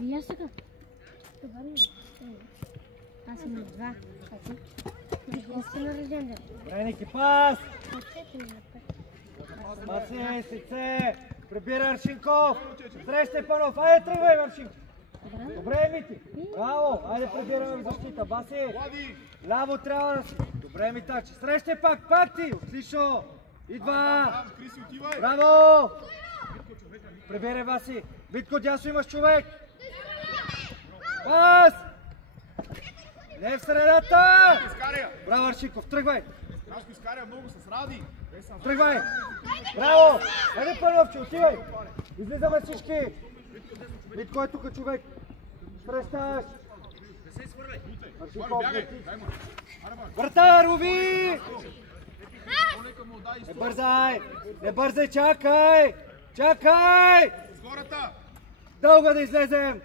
И аз сега. Добре. Аз съм на 2. Истина рожден ден. Добре, Ники, пас! Маци, сице! Прибира Аршинков! Срещай Панов! Айде, тръгвай, Аршинков! Добре, Мити! Браво! Айде, прибираме в защита. Баси! Ляво трябва да си! Добре, Митачи! Срещай пак ти! Отлично! Идва! Браво! Прибирай, Баси! Витко, дясно имаш човек! Пас! Не в средата! Браво, Аршинков! Тръгвай! Тръгвай! Браво! Айде, Пановче, отивай! Излизаме всички! Витко е тук човек! Срещаш! Вратар, уви! Не бързай! Не бързай, чакай! Чакай! Дълго да излезем!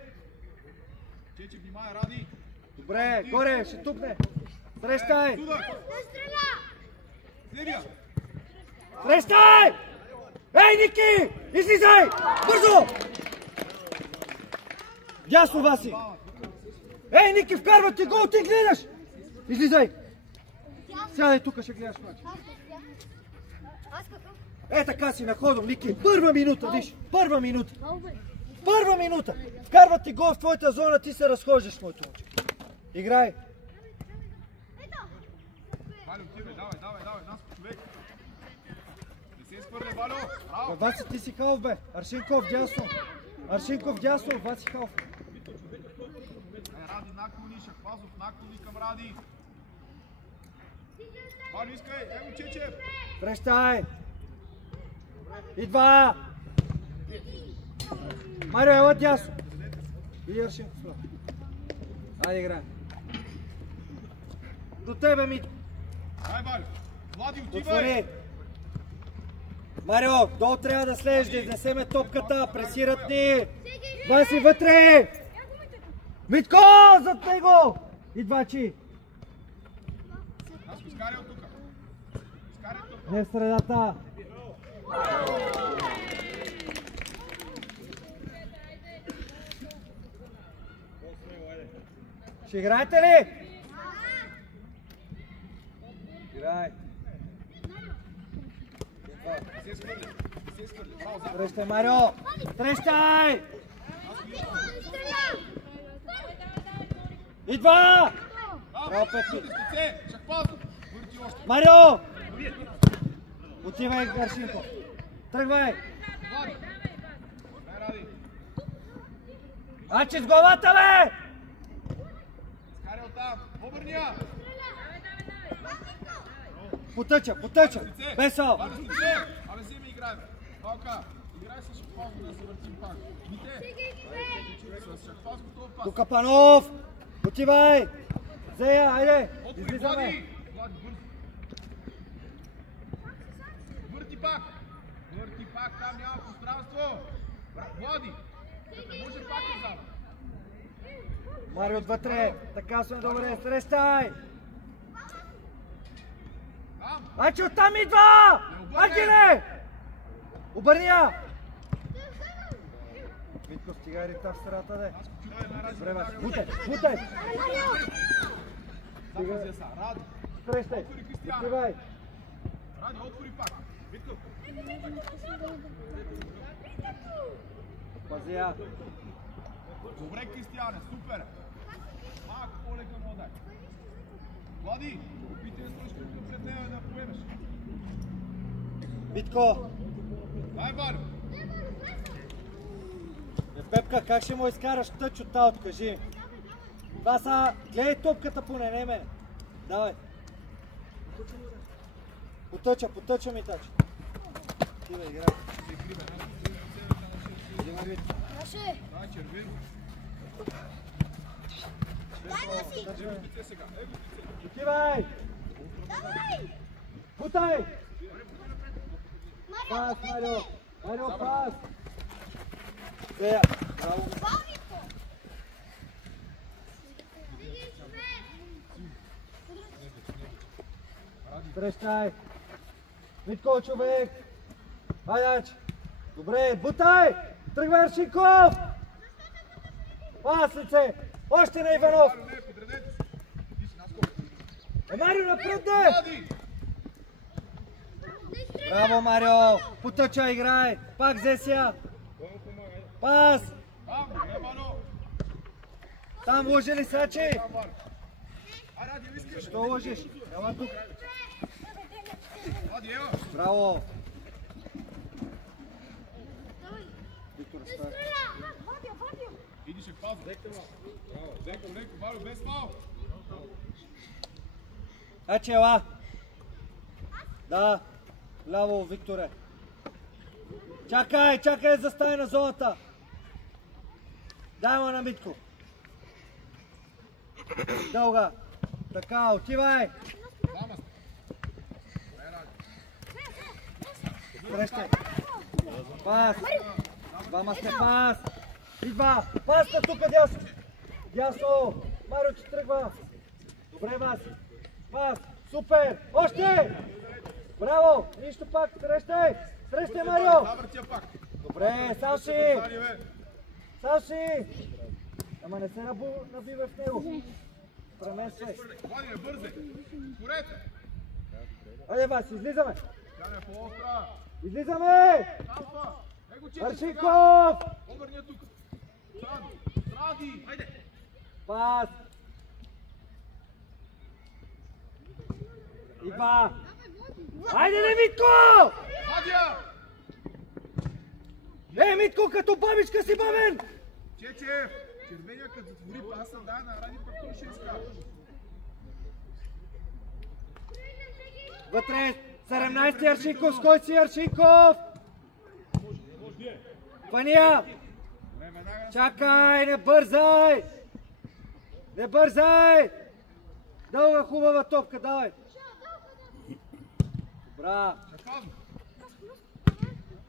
Добре, горе, ще тупне! Срещай! Срещай! Ей, Ники! Излизай! Бързо! Дясно, Васи! Ей, Ники, вкарват ти гол, ти гледаш! Излизай! Сядай тук, ще гледаш мач. Е, така си находом, Ники. Първа минута, виж! Първа минута! Първа минута! Вкарват ти гол в твоята зона, ти се разхождаш, моето момче. Играй! Васи, ти си халф, бе! Аршинков дясно! Аршинков дясно, Васи халф! Ради наклони, Шахвазов наклони към Ради! Валю, искай! Ево, Чечев! Срещай! Идва! Марио, ела дясно! И Аршинков справа. Айде, играй! До тебе, Митко! Ай, Валю! Влади, отивай! Отвори! Марио, долу трябва да слезеш, да изнесеме топката, пресират ни! Васи, вътре! Митко, зад него! Идвачи! Аз го изкаря от тук. Не в средата! Ще играете ли? Играй! Срещай, Марио! Срещай! Идва! Браво, Пепи! Марио! Отивай, Аршинков! Тръгвай! Ачи с главата, бе! Скаря оттам! Обърния! Потъча! Бесо! Абе, вземи играй, бе! Палка! Играй с Шахвазко да се въртим пак! Мите! С Шахвазко това пас! Тука Панов! Отивай! Зея, айде! Излизаме! Върти пак! Върти пак, там няма пространство! Влади! Може пак е зад! Марио отвътре! Така сме добре! Срещай! Ачи, оттам идва! Ангеле! Обърния! Витко, стигай ректа в средата, де! Добре, Васи! Бутай! Ради! Срещай! Отивай! Ради, отвори пак! Витко! Пази я! Добре, Кристияне, супер! Малко по-лека му отдай. Влади, опитай да сложиш тук пред нея да поемеш. Витко! Дай, Валю! Пепка, как ще му изкараш тъч от таут, кажи? Това са... Гледай топката поне, не мене. Давай. Потъча ми тач. Ти бе, играй. Дай, червен. Отивай! Путай! Пас, Марио! Марио, пас! Тея! Браво! Срещай! Митко, човек! Хайдач! Добре, бутай! Тръгвай, Аршинков! Пас лице! Още на Иванов! Марио, не, подредете се. Ти си наскоро. Марио, напред де! Влади! Браво, Марио! Потъча, играй! Пак взе сега! Пас! Там, не, Мано. Там лъжи ли Сачи? Там, Ваня. Аре, Ади, искаш. Що лъжиш? Ела тук! Влади, ева. Браво! Виктор, стар. Иди, ще паза. Браво. Леко, Марио, без фал. Сачи, ела! Да! Ляво, Викторе! Чакай, чакай да застане на зоната! Дай му на Митко! Дълга! Така, отивай! Двама сте. Добре, Ради. Срещай! Пас! Двама сте, пас! Идва! Пас на тук, дясно! Дясно! Марио, че тръгва! Добре, Васи! Пас! Супер! Още! Браво! Нищо пак! Срещай! Срещай, Марио! Завъртя пак. Добре, Саши! Стани, бе. Саши! Ама не се набива в него. Премесвай. Влади, не бързе. Скорете. Айде, Васи, излизаме! Тя не е по-остра. Излизаме! Алфа. Его чече сега. Аршинков! Обърни я тук. Ради. Хайде. Пас! Ива! Айде, не, Митко! Владия. Митко, като бабичка си бабен! Чече. Червения като затвори паса, да, на Ради пък той ще иска. Вътре 17-ти Аршинков, с кой си Аршинков? Пания! Чакай, не бързай! Не бързай! Дълга хубава топка, давай! Добра!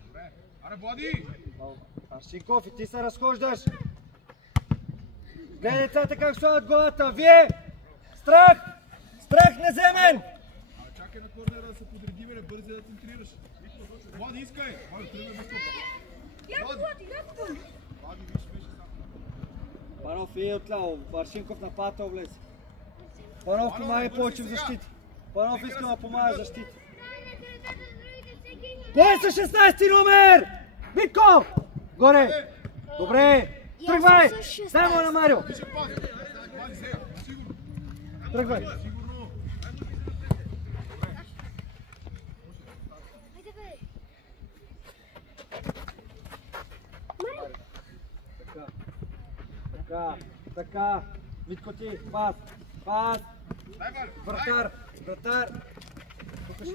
Добре. Аре, Влади! Аршинков, и ти се разхождаш! Гледай децата как слагат главата! Вие! Страх! Страх неземен! Чакай на корнера да се подреди, бе, бързи да центрираш. Влади, искай! Влади, тръгна без топка. Влади, виж, беше сам. Панов и отляво, Аршинков на пата облезе. Панов помага повече в защита. Панов иска да помага в защита. Кой е с 16-ти номер? Митко! Горе! Добре! Тръгвай! Дай му на Марио! Ти ще пази. Влади, сега, сигурно. Тръгвай! Сигурно. Така, така. Митко ти, пас, пас. Дай, Влади. Вратар, вратар. Тук ще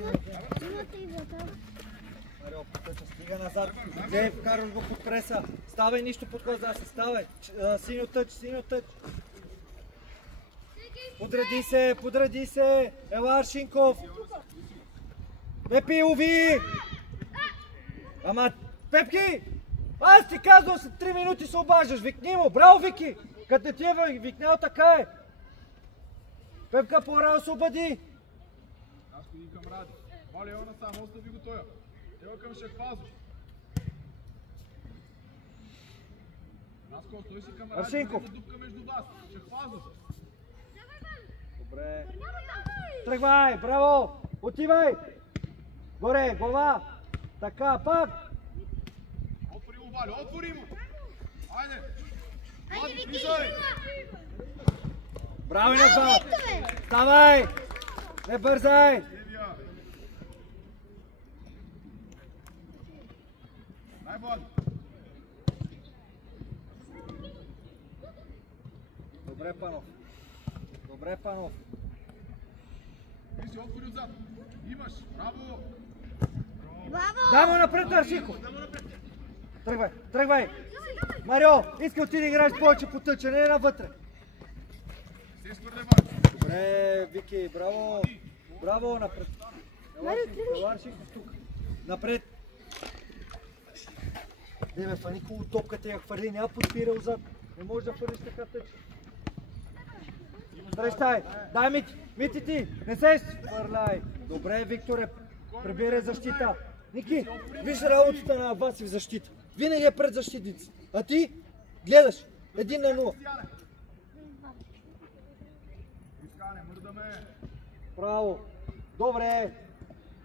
Марио, потъча, стига назад. Глей, вкарваш го под преса. Ставай, нищо под глаза си, ставай. Синьо тъч, синьо тъч. Подреди се. Ела Аршинков. Пепи, лови. Ама, Пепки! Аз ти казвам, след 3 минути се обаждаш. Викни му. Браво, Вики! Като ти е викнял, така е. Пепка, по-рано се обади. Аз ходи към Ради. Моля, ева насам, остави го тоя. Ева към Шехвазов. Наско, стой си към Ради, Аршинков. да дупка между вас. Шехвазов. Добре. Тръгвай, браво! Отивай! Горе, глава! Така, пак! Отвори му, Валю, отвори му! Айде! Влади, влизай! Браво, не това! Ставай! Не бързай! Девия! Дай, Влади! Добре, Панов. Добре, Панов. Ти си отвори отзад. Имаш! Браво! Дай му напред, Аршинков! Тръгвай, тръгвай! Марио, иска ти да играеш повече по тъча, не навътре. Се изтвърде, Валю. Добре, Вики, браво! Браво, напред! Ела Аршинков тук. Напред! Не бе, фани хубаво топката я хвърли, няма подпира отзад. Не можеш да хвърлиш така тъча. Срещай! Дай, Мити! Мити ти! Не се хвърляй! Добре, Викторе, прибирай защита. Ники, виж работата на Васи в защита. Винаги е пред защитници. А ти гледаш. 1-0. Искане, мърдаме. Браво. Добре.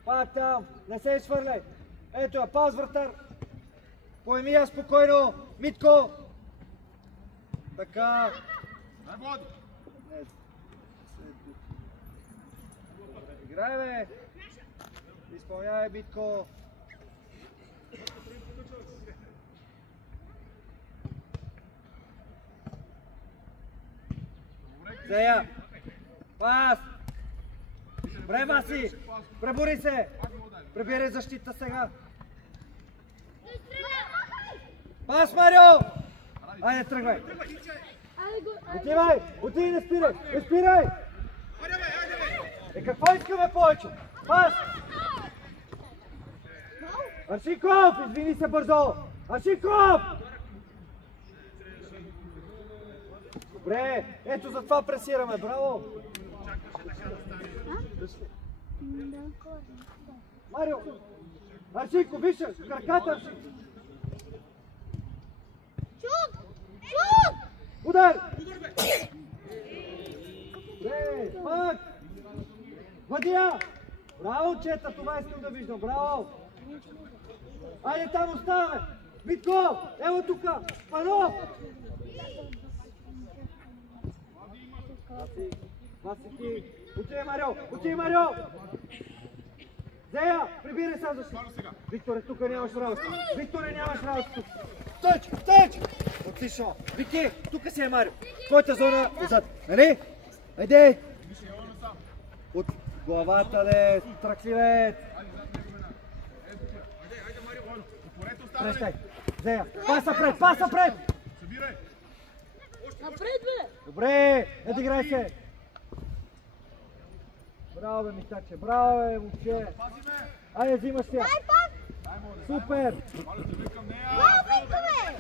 Пак там. Не се изхвърляй. Ето я, паз вратар. Поеми я спокойно. Митко. Така. Дай води. Играй, бе. Изпълнявай, Митко. Зея. Пас. Добре, Васи. Пребори се. Пребери защита сега. Пас, Марио. Айде, тръгвай. Отивай. Отивай, не спирай. Не спирай. Какво искаме повече? Пас. Аршиков, извини се бързо. Аршиков. Добре, ето за това пресираме, браво! Марио! Аршинко, виж, краката Аршинко! Шут! Шут! Удар! Добре, пак! Вадия! Браво, чета, това искам да виждам, браво! Айде там оставаме! Митко, ево тука! Пано! Васи ти! Учи, Марио! Учи, Марио! Зея! Прибирай сам за си! Викторе, тук нямаш работа! Викторе, нямаш работа тук! Стоич! Стоич! Отлично! Вики, тук си е Марио! Твоята зона отзад, нали? Айде! От главата, де! Тракливец! Прещай! Зея! Паса пред! Паса пред! Напред, бе! Добре! Едиграй се! Браво, бе, Митаче! Браво, бе, момче! Айде, взимаш си я! Супер! Браво, Витко, бе!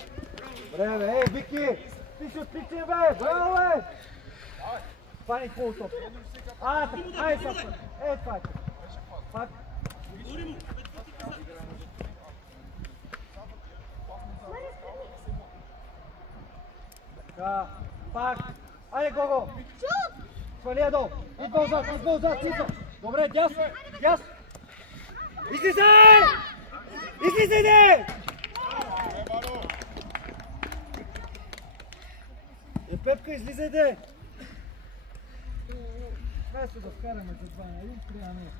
Добре, бе! Ей, Вики! Ти си отличен, бе! Браво, бе! Фани полутоп! А, така! Айде, сега! Ей, това е! Пак! Така! Пак! Айде, Гого! Шут! Свали я долу! Идва отзад, идва отзад, идва! Добре, дясно! Дясно! Излизай! Излизай, де! Пепка, излизай, де! Вместо да вкараме за това, нали? Трябва не.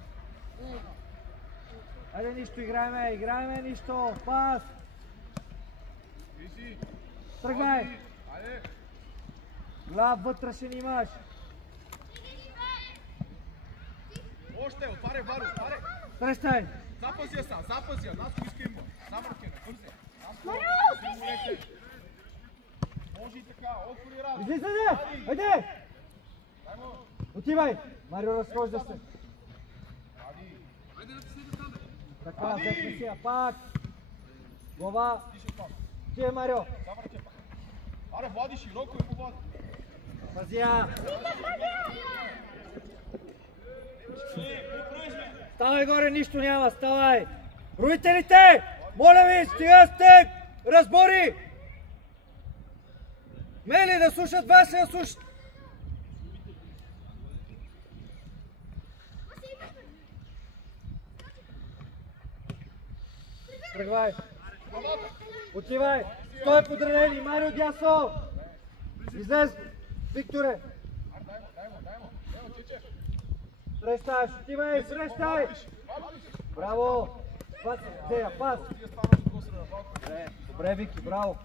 Айде, нищо, играеме, играеме, нищо! Пас! Тръгвай! Глав вътрешен имаш! Още, отваряй, Варо, отваряй! Срещай! Запази я са, запази я, нас поиска има. Замъркай, бързе. Може и така, отвори раз. Излизай, де! Айде! Отивай! Марио, разхожда се. Така, взехме си я, пак! Глава! Ти е, Марио! Завъртя пак. Аре, Влади, широко е по Влади. Пази я! Ставай горе, нищо няма, ставай! Родителите! Моля ви, стига сте! Разбори! Мели да слушат, вас да слушат! Тръгвай! Отивай! Стой подредени! Марио дясно! Излез! Викторе! Срещаш! Отивай! Срещай! Браво! Пас! Зея! Пас! Добре, Вики! Браво!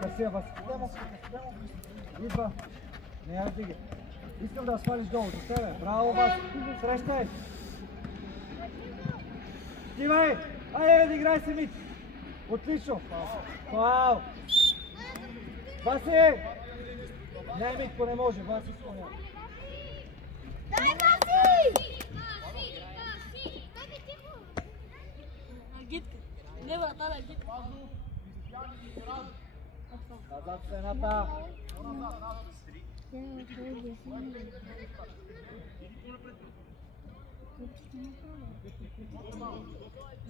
Красива вас! Идва! Не я вдиги! Искам да свалиш долу за тебе! Браво, вас! Срещай! Отивай! Айде, играй се, Мит! Отлично! Фау! Васи! Не, Митко, не може. Васи изпълнява. Дай, Васи! Гитка. Не, брата, бе, гитка. Назад стената.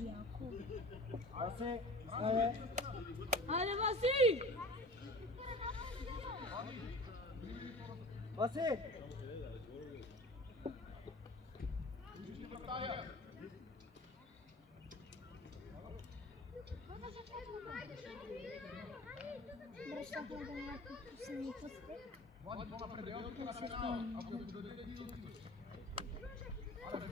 Яко. Васи, айде. Айде, Васи! Васи! Влади по-напред, ел тук на финала. Ако не подаде един отиваш. Аре,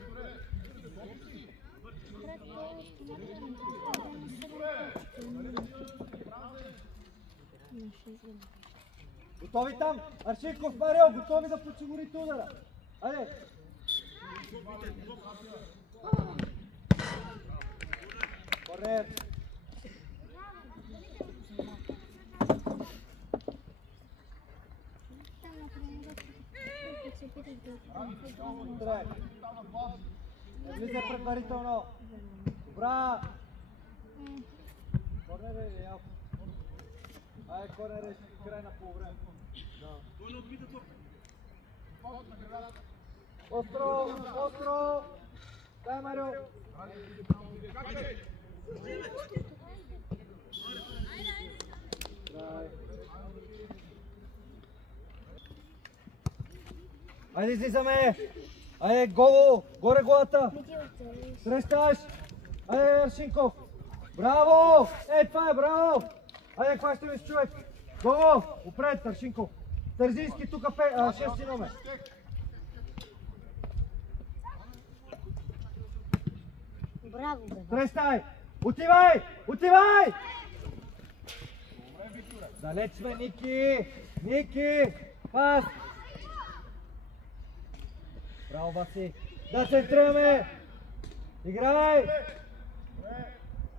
Готови там? Аршинков, Марио, готови да подсигурите удара. Айде! Корнер! Трай! Влизай предварително! Добра! Корнер е ял. Айде, Корнер е край на полувреме. Остро! Остро! Дай, Марио! Айде, излизаме! Айде, голо! Горе главата! Срещаш! Айде, Аршинков! Браво! Ей, това е, браво! Айде, хващаме с човек! Голо! Опред, Аршинков! Терзийски тук 6 номер! Браво, бе! Срещай! Отивай! Отивай! Далеч сме, Ники! Ники! Пас! Браво, Васи! Да центрираме! Играй!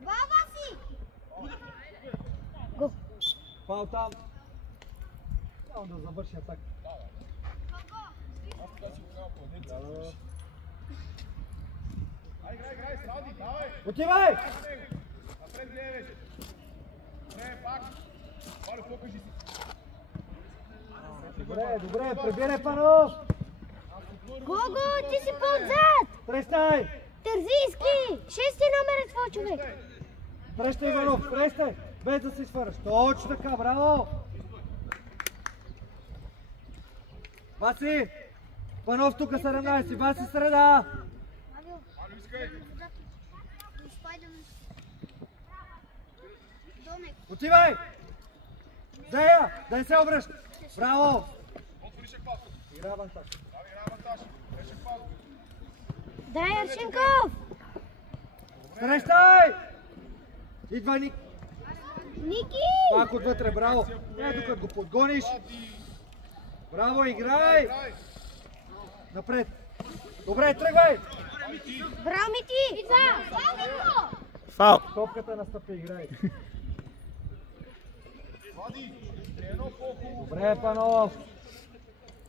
Браво, Васи! Го! Фаул там! Само да завърши атака. Играй, Слади, давай! Отивай! Напред гледай вече. Добре, пак. Валю, покажи си. Добре, добре, прибирай Панов! Гого, ти си по-отзад! Срещай! Терзийски! 6 номер е твой човек! Срещай, Иванов, срещай! Без да се изфъраш. Точно така, браво! Васи! Панов тук 17, Васи среда! Валю, искай. Отивай! Дея! Дай се обръща! Браво! Отвори шекпал. Игра авантаж. Давай, игра авантаж. Шекпал. Дай, Аршинков! Срещай! Идва Ник. Ники! Пак отвътре, браво! Не, докато го подгониш. Браво, играй! Напред! Добре, тръгвай! Браво, Мити! Идва! Фаул. Топката настъпи, играй! Влади, едно по-хубаво. Добре, Панов!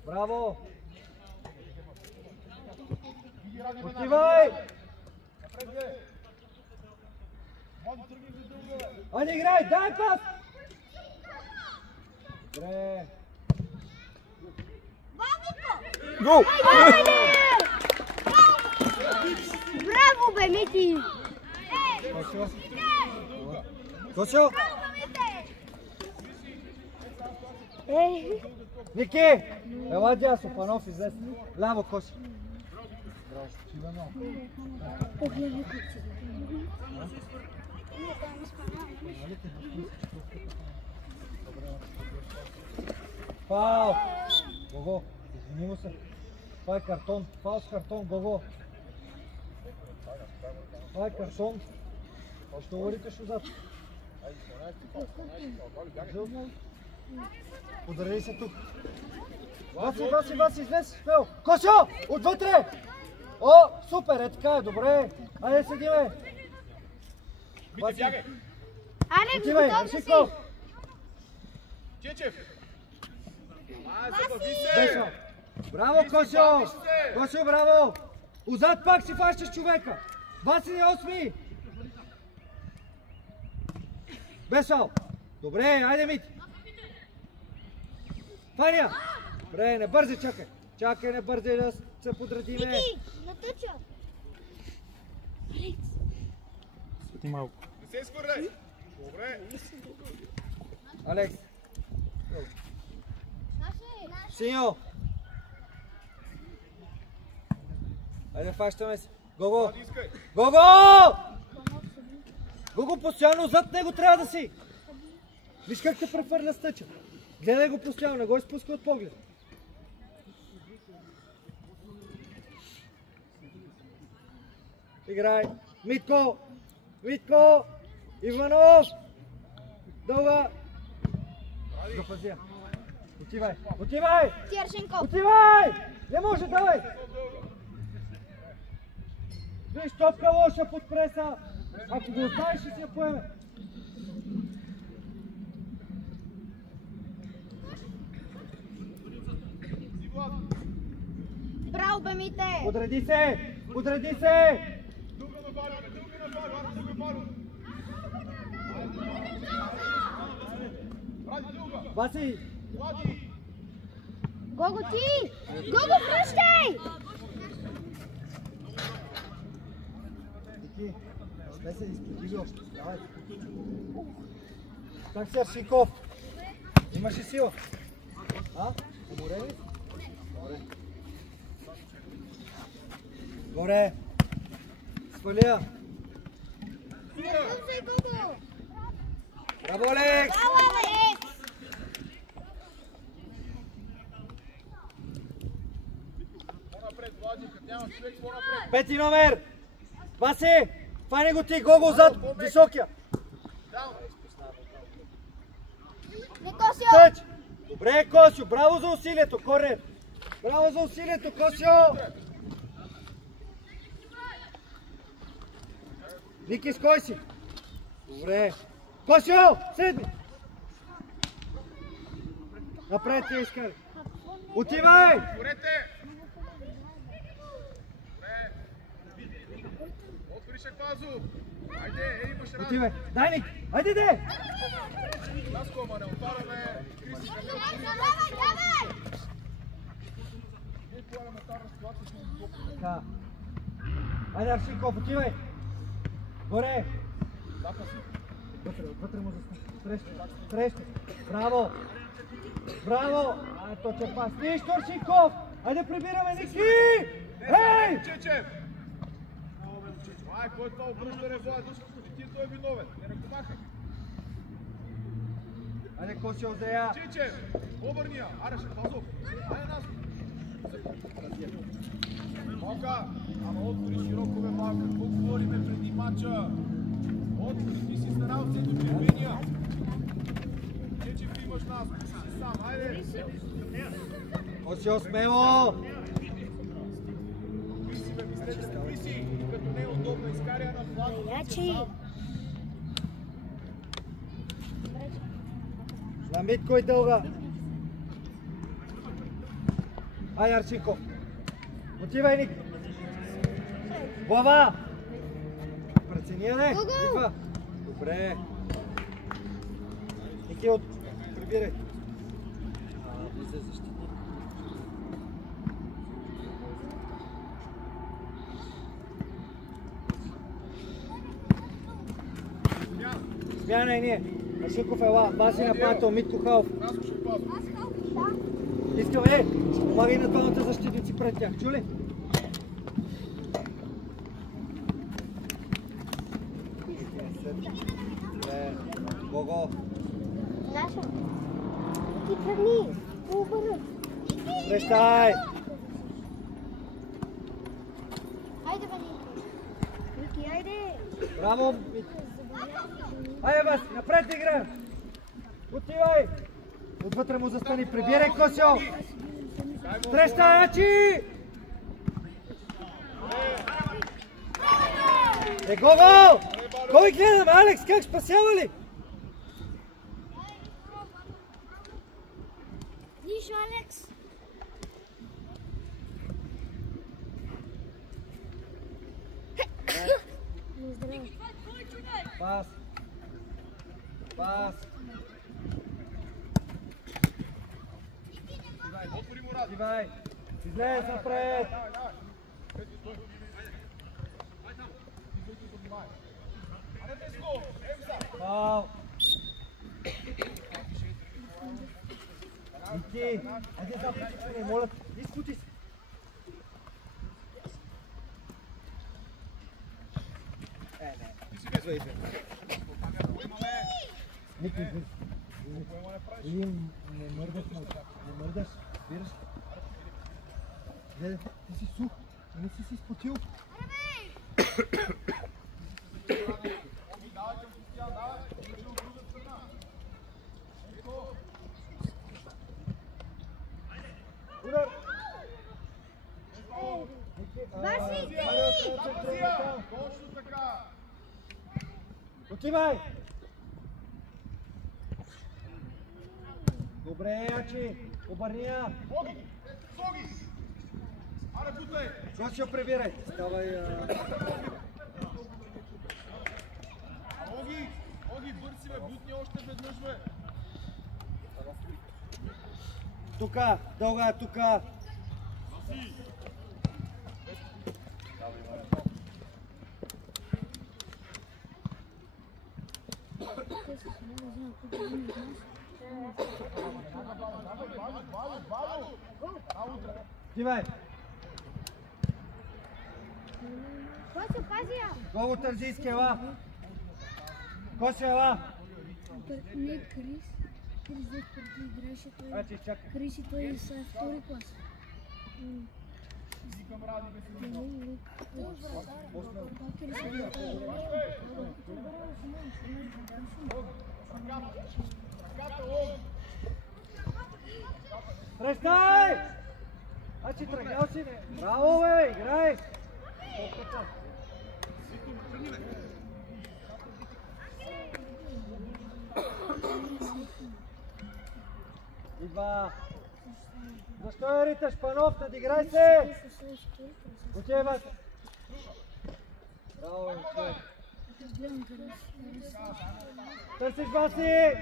Браво! Отивай! Напред гледай. Влади, тръгни за друга, бе. Айде, играй! Дай пас! Добре! Гол! Браво, бе, Мити! Косо! Косо! Ей! Ники! Ела дясно, Панов излез. Ляво, Коси. Браво, Иванов. Погледни как си. Фаул! Гого, извини му се. Това е картон. Фаул с картон, Гого. Това е картон. Още говорите отзад. Удари се тук. Васи, излез. Спел. Косо! Отвътре! О, супер, е така е, добре. Айде седиме. Мите, бягай. Алекс, Отивай, готов ли си? Аршинков. Чечев. Забави се. Беса. Браво, Косо! Косо, браво! Отзад пак си фащаш човека. Васи е 8. Бесал. Добре, айде, Мити. Фаня. Добре, не бързи, чакай. Чакай, не бързи да се подредиме. Мити, натъча. Алекс. Свети малко. Не се изхвърляй. Добре. Алекс. Синьо. Айде, фащаме се. Гого! Гого! Гого, постоянно зад него трябва да си! Виж как те префърля стъча. Гледай го постоянно, не го изпуска от поглед. Играй! Митко! Митко! Иванов! Дълга! Запазя! Отивай! Отивай! Тершенков! Отивай! Не може, давай! Виж, топка лоша под преса! Ако го оставиш, ще си я поеме! Браво, бе, Мите! Подреди се! Подреди се! Васи! Гого, ти! Гого, връщай! Вики, сме се изподиги още. Давай. Как си, Аршинков? Имаш ли сила? А? Уморен ли? Горе. Горе. Свалия. Браво, Алекс! Браво, Алекс! Пети номер! Васи! Фани го ти, Гого зад високия! Не, Косио! Тъч! Добре, Косио! Браво за усилието, Корнер! Браво за усилието, Косио! Ники, с кой си? Добре! Косио! Седни! Напред ти искали! Отивай! Отивай! Дай, Ник! Айде, де! Така. Айде, Аршинков, отивай! Горе! Вътре му застане. Среща! Браво! Браво! Ай, точен пас. Нищо, Аршинков! Айде, прибираме, Ники! Ей! Ай, кой е това обръщане, Влад? Ти той е виновен. Не ръкомахай. Айде, Косио, взея! Чече, обърни я. Аре, ще пазов. Айде нас. Малка, ама отвори широко, бе, малка. Какво говориме преди матча? Отвори, ти си старал се до търпения. Чече, имаш нас. Ти си сам. Айде. Косио, смело! Виси, бе, мислете, виси. Като не е удобно, изкаря на Влад. Ячи! На Митко и Дълга. Ай, Аршинков. Отивай, Ник. Глава! Прецени, не? Идва. Добре. Ники, прибирай. Влизай защитник. Смяна и ние. Аршинков ела. Баси нападател. Митко Халф. Искам, помагай на двамата защитници пред тях. Чули? Гого. Наша. Ти тръгни. Обърна. Срещай! Айде, бе, Ники, айде. Браво! Айде, Бас, напред игра! Отивай! Отвътре му застани, прибирай, Косио! Срещай, Ачи! Гого! Кой гледаме, Алекс, как спасява ли? Нищо, Алекс. Пас! Пас! Отивай! Излез напред! Фаул! Ники! Айде започвай, моля! Изпути се! Или не мърдаш, не мърдаш, спираш. Гледай, ти си сух, не си изпотил. Удар! Точно така! Отивай! Добре, Ячи! Обърни я! Оги! Соги! Аре, бутай! Зоши я прибирай! Ставай! Оги! Оги, бързи бе, бутни още веднъж бе! Тука! Дълга, тука! Отивай! Косо, пази я! Колко Тързийски, ела! Коси, ела! Не, Крис. Крис да преди играше той. Ачи, чакай. Крис и той са втори клас. Викам Ради бе си. Ръката, Оги! Престай! Ачи, тръгнял си, не? Браво, бе! Играй! Идва! Защо я риташ, Панов? Надиграй се! Отивай! Браво, човек! Търсиш Васи!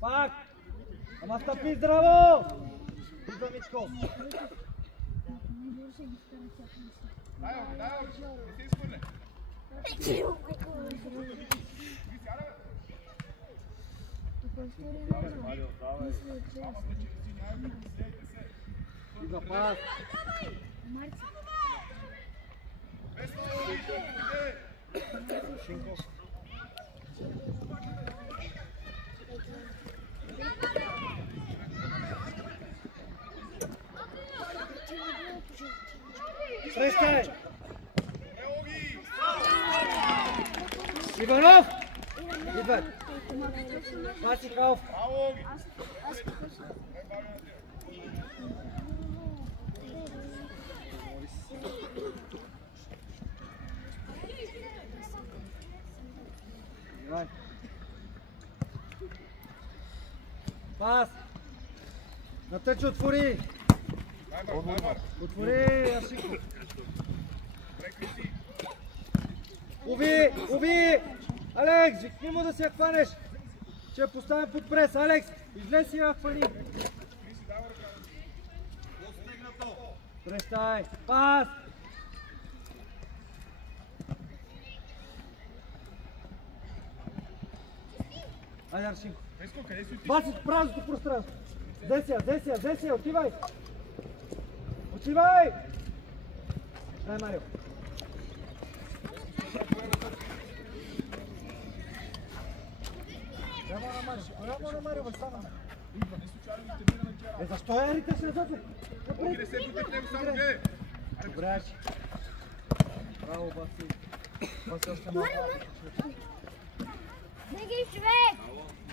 Пак! Ама стъпи здраво! Идва Митко! Дай, Оги, дай, Оги! Не се изхвърля! Идва пак! Без това, иде! Шинков! Престай! Оги! Иванов! Идва! Васи Кауф! Браво, Оги! Давай! Пас! Натъчи, отвори! Отвори, Аршиков! Уби! Уби! Алекс, викни му да си я хванеш! Ще я поставим под прес. Алекс, излез си я хвани! Престай! Пас! Айде, Аршинко! Къде си отиш? Баси в празното пространство! Взеси я, отивай! Отивай! Дай, Марио! Рамо на Марио, възстана! Идва, не случайно ми тренира на тя. Защо я риташ назад? Оги, не се бутат него, само гледай! Добре, Арши! Браво, Баси! Баси още малко! Беги, човек!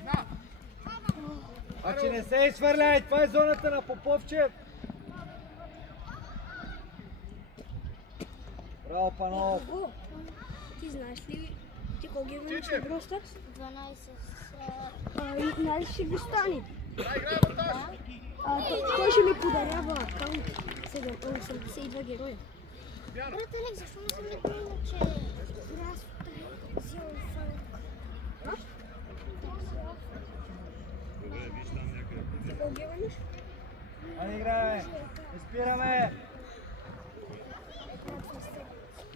На! Че не се изхвърляй! Това е зоната на Поповчев! Браво, Панов! Ти знаеш ли, ти кога ги върнеш Тиче. на Бростър? 12 И знаеш ще ви стане. Дай, играй, Баташ! Той ще ми подарява акаунт 82 героя. Диана! Брат Алекс, защо не съм ми казал, че аз взимам фан? Ти кога ги върнеш? Айде, играме! Не спираме!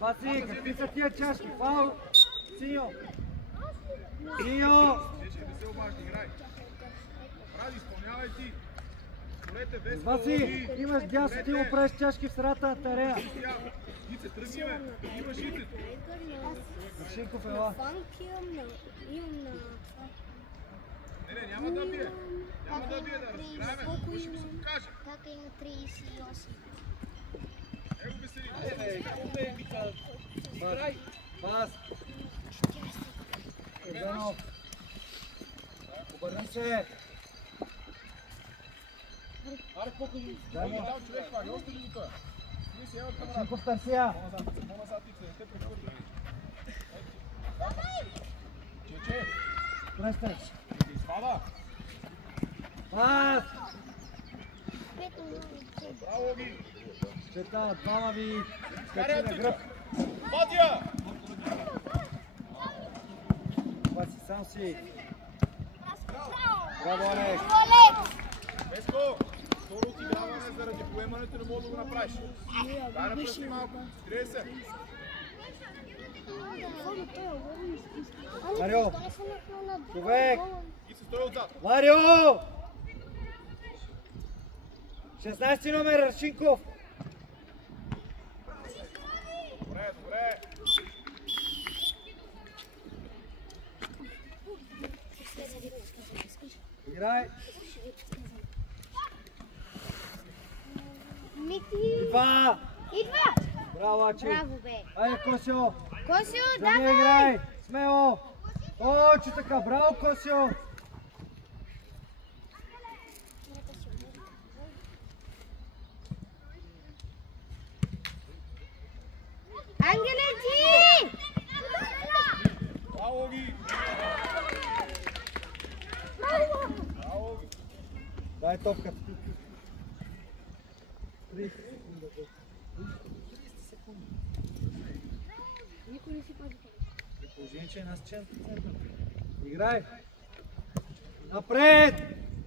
Васи, какви са тия чашки? Фаул! Синьо! Синьо! Не се обажда, играй! Ради, изпълнявай ти! Отворете, Веско, Васи, имаш дясно, ти му правиш чашки в средата на терена. Ице, тръгни, бе. Имаш Ице. Маршинков, ела. Фанк имам на... Не, няма да бие. Няма да бие, да разиграем. Кой ще ми се покаже? Така има 38. Его бесери. Пас. Иванов. Обърни се. Аре, покажи. Дай му. Там човек хвали, още ли го той? Ти си, ева камерата. Маршинков търсия. По-назад Ице, не те прехвърли. Чече, Престър. извада. Пас. Браво ги. Чета, двама ви скачи на гръб. Вадя! Паси, сам си. Браво, Олег. Веско, второ отиграване заради поемането не мога да го направиш. Дай на пръсти малко. Скрие се. Марио. Човек. И се стой отзад. Марио! 16 номер, Рашинков. Добре, добре. Играй. Мики! Идва. Идва! Браво, Ачи. Браво, бе! Айде, Косио. Косио, Да не давай! играй. Смело. О, че така. Браво, Косио. Ангеле, ти! Браво ги. Браво ги. Дай топката. 30 секунди. Никой не си пази. При положение, че е нас център. Играй. Напред.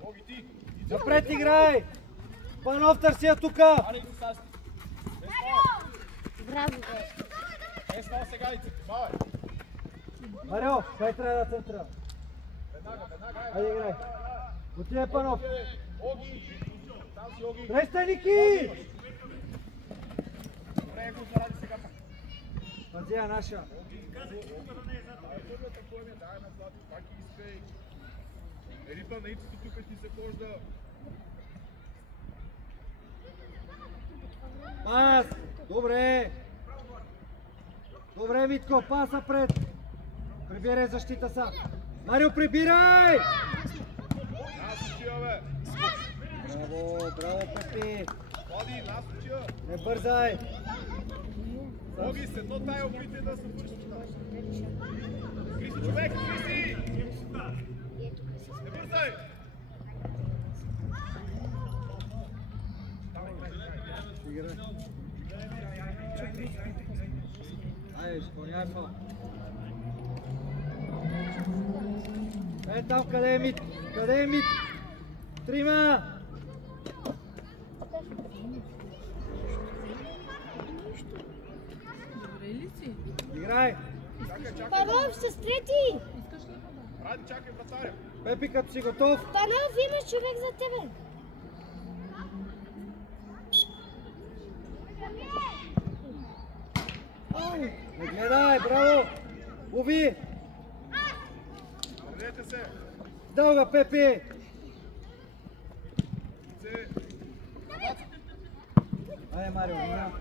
Боги ти. Напред играй. Панов търсия тука. Аре, Ице, састи. Браво, бе! Без фал сега, Ице. Бавай. Марио, кой трябва да центра? Веднага, веднага. Айде играй. Отиде Панов. Оги. Там си Оги. Престай, Ники! Добре, го заради сега. Пазия наша. Първата поеме, дай на Злати, пак искай. Ритма на Ицето тук ще се хожда. Пас! Добре! Добре, Митко, паса пред! Прибирай защита сам. Марио, прибирай! Нас учия, бе. Браво, браво, Пепи! Води, нас учия. Не бързай! Оги, с едно тая опити да се върши. Криси, човек, Криси! Не бързай! Играй. Айде, изпълняй фал. Е, там къде е Мит? Къде е Мит? Трима! Играй! Панов, с трети! Ради, чакай вратаря. Пепи, като си готов. Панов, имаш човек за тебе! Не гледай, браво! Лови! Върнете се. Дълга, Пепи! Ице. Айде, Марио, вина.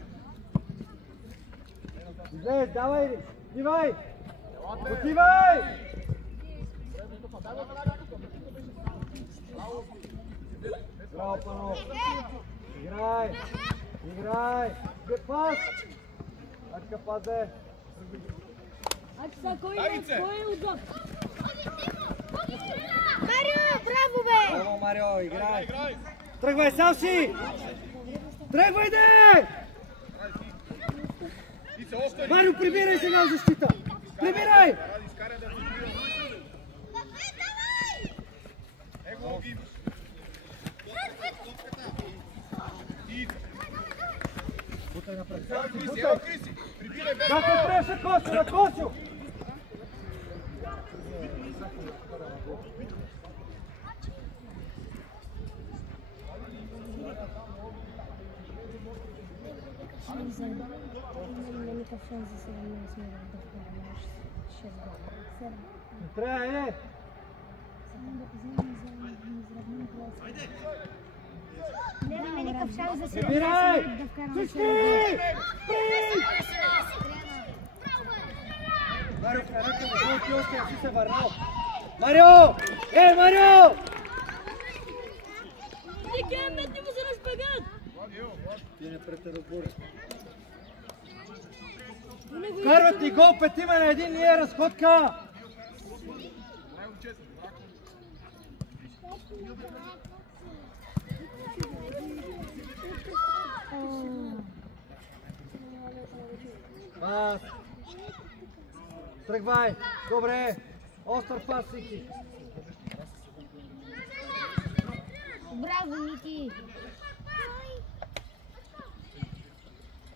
Излез, давай! Отивай! Отивай! Браво, Панов! Играй! Играй! Пас! Ачка, пас бе! Дай, Ице. Марио, браво, бе! Браво, Марио, играй! Играй. Тръгвай, сам си! Тръгвай, де! Ице, остани. Марио, прибирай сега в защита! Прибирай! Ради, изкарай да се Его, Оги. Ице. Бутай напред. Криси, ево, Криси. Прибирай, без Да се преше, Косю, на Косю! Имаме никакъв шанс за сега, не сме да вкараме 6 гола. 7. Не трябва, Нямаме никакъв шанс за сега, Прибирай! да вкараме 6 Всички! гола. Марио, храната не го ти още, аз си се върнал. Марио! Марио! Ти не претеробори. Вкарват ни гол, петима на един, ние разходка! Пас! Тръгвай! Добре! Остър пас, Сики! Браво, Ники!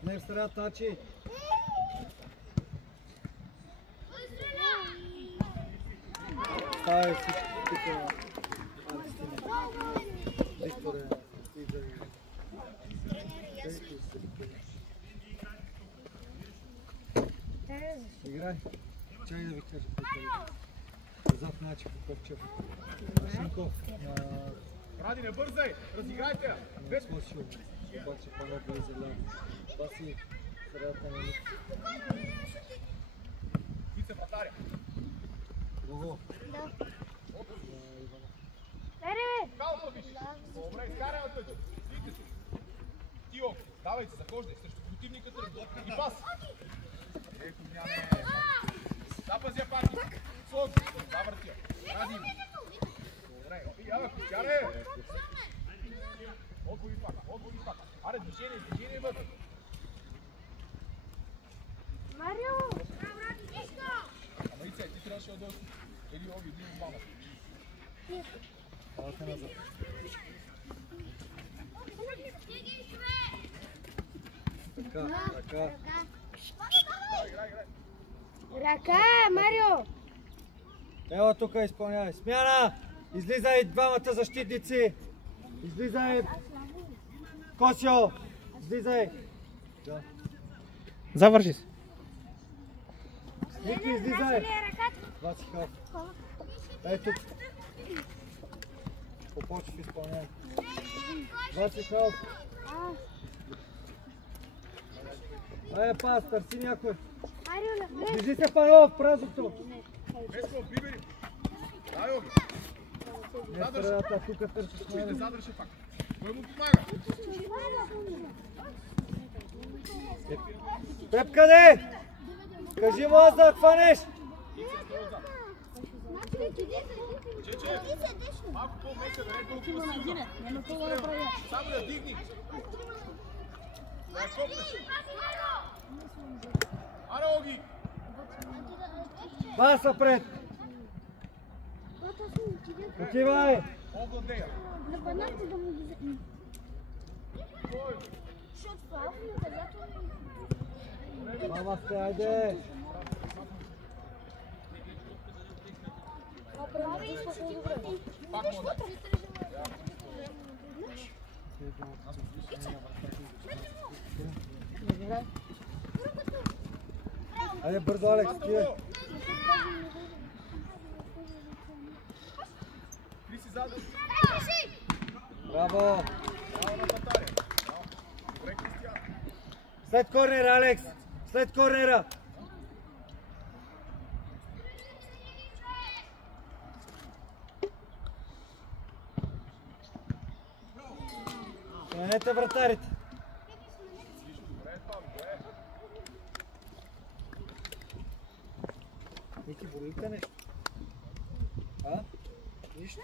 Не в среда, Тачи! Ставай всички тук, Алексина. Викторе, играй. Чай да ви кажа зад начин какъв чеф. Шинков на... Ради, не бързай! Разиграйте я! на Скосио. Обаче Панов влезе ляво. Баси средата на Ники. Вице вратаря! Гого. Калко виж! Добре, изкарай от тъча! Стигте се! Тио, давай се, захождай срещу противника тръгва и пас! Ето няне! Запази я пати! Слог! Завърти я! Ради им! Добре, ява, кучаре! Отбови пак! Аре, движение вътре! Марио! Ама Ице, ти трябваше да или Ови, един от двамата. Палата назад. Така. Ръка, Марио! Ево тук изпълнявай. Смяна! Излизай двамата защитници! Излизай! Косио! Излизай! Да. Завърши се. Ники, излизай! Васи хап. Ей тук. Попочив изпълнявай. Васи хап. Ай, пас, търси някой. Движи се, Панов, празното. Веско, бибери! Дай, Оги! Не средата, тук търсиш Ще мене. задръжа пак. Кой му помага? Пеп, къде? Кажи му аз да хванеш. Чече! Малко по-мека, да не толкова силно. Само я дигни. Да я копнеш. Аре, Оги! Паса пред. Отивай. Овладея. Мама сте, айде. Пак му дай. Айде бързо, Алекс, тие. Криси задър. Браво. Браво на вратаря. Добре, Кристиян. След корнера, Алекс. След корнера. Сменете вратарите. Ники, болите нещо? А? Нищо?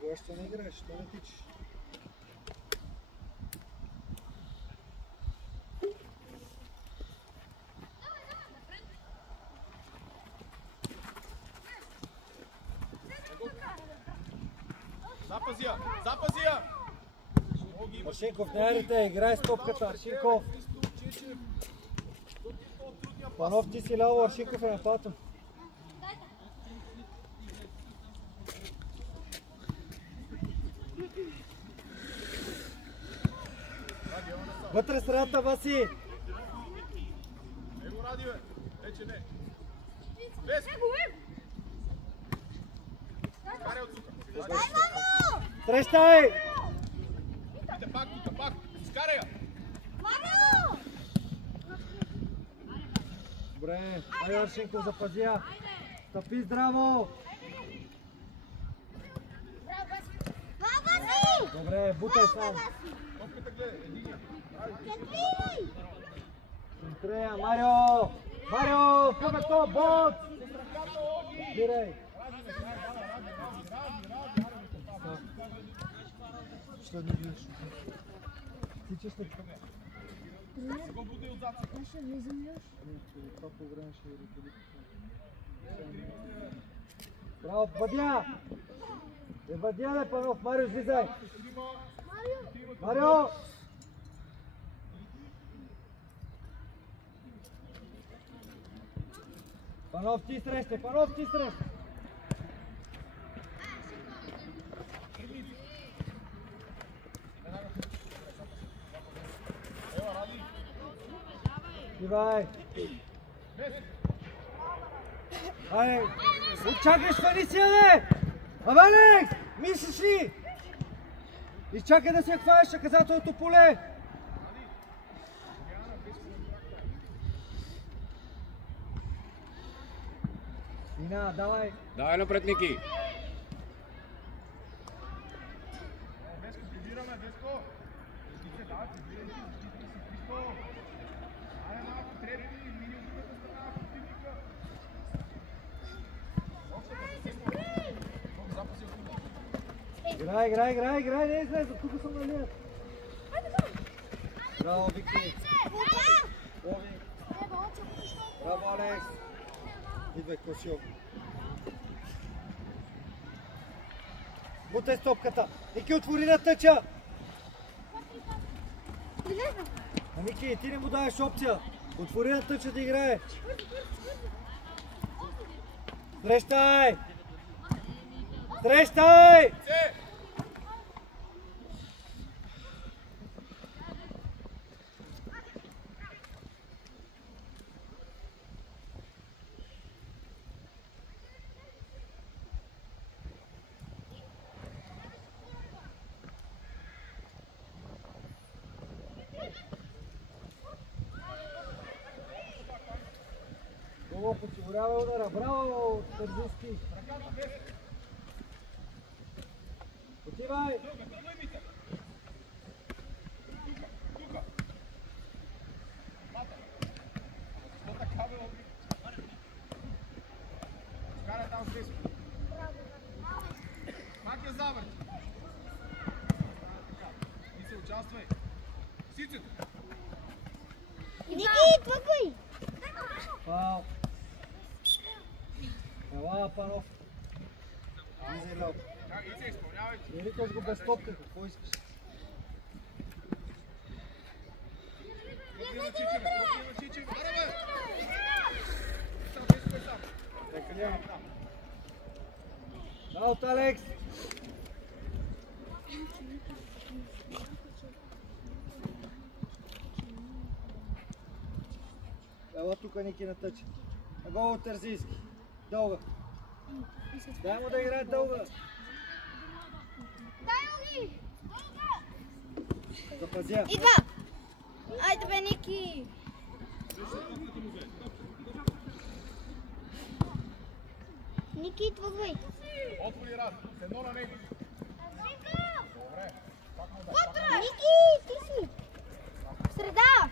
Кога ще не играеш? Що не тичаш? Запази я! Запази я! Оги, имаш. Аршинков, не ярите, играй с топката, Аршинков. Панов, ти си ляво, Аршинков е нападател. вътре средата, Васи! Его ради, бе! Вече не! Без! Карай от тука! Срещай! Ите пак тука, пак! Скарай я! Добре, айде Аршинко, запази я! Стъпи здраво! Добре, бутай сам! Топката гледай, единия! Центрея, Марио! Марио, към то, бот! Дирай! Що не видиш? Ти че ще Го буди отзад! това по време ще ръководи. Браво, Бадя! Бадя, бе, Панов! Марио, излизай! Марио! Панов, ти срещай! Панов, ти срещай! Ивай! Айде! Очакай Фелиция, бе! Абе, Алекс! Мислиш ли? Изчакай да се хванеш наказателното поле! Сина, давай! Давай напред, Ники! Веско, прибираме, Веско! Давай, прибирай си, Христо! Айде малко трепни, мини от другата страна на противника! Запаси от тук! Играй, не излез, от тук съм налият! Браво, Вики! Браво, Алекс! Идвай, Косио! Бутай стопката! Ники, отвори на тъча! А Ники, ти не му даваш опция! Отвори на тъча да играе! Срещай! Срещай! Много подсигурява удара. Браво, Тързийски! Отивай! Карай там с Веско! Пак я завърти! И се участвай! Сицето! Ники, твъквай! Фал! Ела, Панов! Влизай малко. И се изпълнявай! Не викаш го без топка, какво искаш? Клопни на Чичеве! Аре, бе! Сам, Веско е сам! Нека няма. Аут, Алекс! Ела тука, Ники, на тъча. На гол от Тързийски. Дълга. Дай му да играе дълга. Дай ги! Запазя. Идва! Айде бе, Ники! Ники, твъквай! Отвори раз! С едно на него! Добре! Ники, ти си! В среда!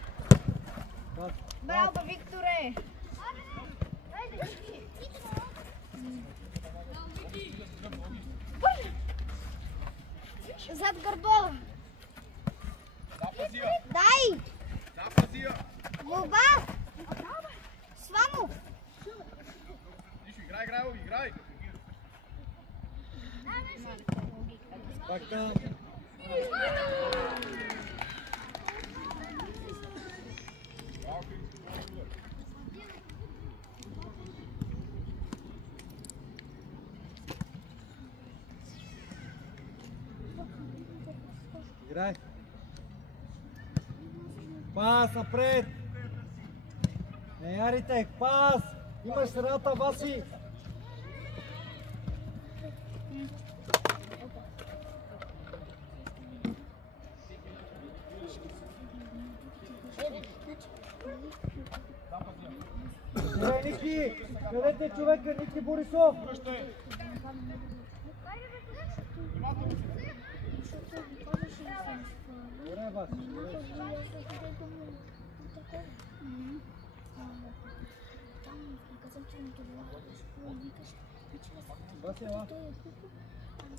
Пас. Браво, бе, Викторе! Зад гърба! Запази я! Дай! Запази я! Лоба! Свамо! Нищо, играй, Оги, играй! Пак там. Играй. Пас напред! Не ярите, пас! Имаш средата, Васи! Ники! Къде те човека? Ники Борисов! Добре, Васи, добре. Васи, ела.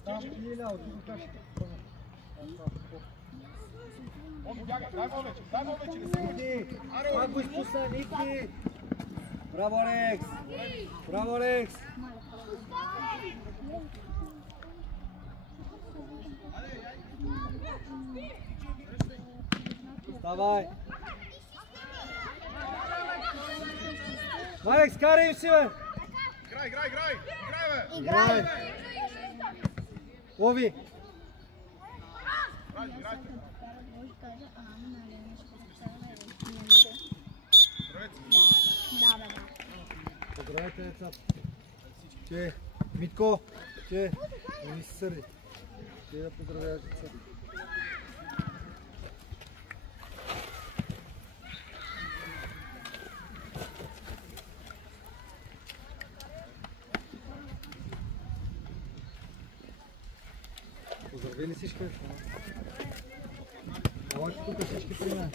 Там Лиля, от тук кашите. Ники! Пак го изпусна, Ники! Браво, Алекс! Браво, Алекс! Давай! Алекс, карай им си, бе! Играй! Лови! Здравейте, децата! Че, Митко! Че, не ми се сърди. Че да поздравяваш децата. Поздравили всички? Още тук всички приема.